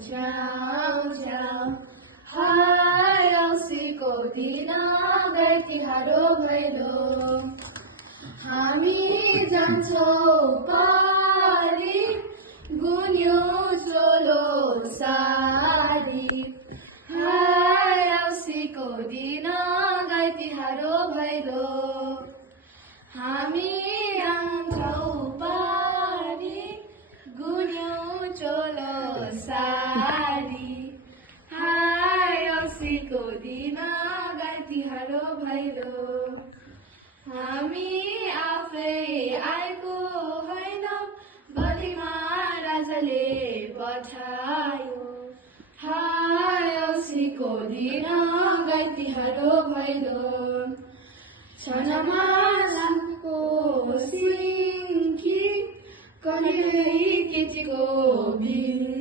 छ्याउ छ्याउ हाय औँसीको दिन गाई तिहारो भैलो हामी जान्छौँ पारी गुन्यो चोलो सारी हाय औँसीको दिन गाई तिहारो भैलो हामी जान्छौँ पारी गुन्यो चोलो सारी हाय औँसीको दिन गाई तिहारो भैलो हामी आफै आएको होइन बलिमा राजाले पठायो हाय औँसीको दिन गाई तिहारो भैलो छनमा लामको सिङ्की कहिल्यै केटीको बिल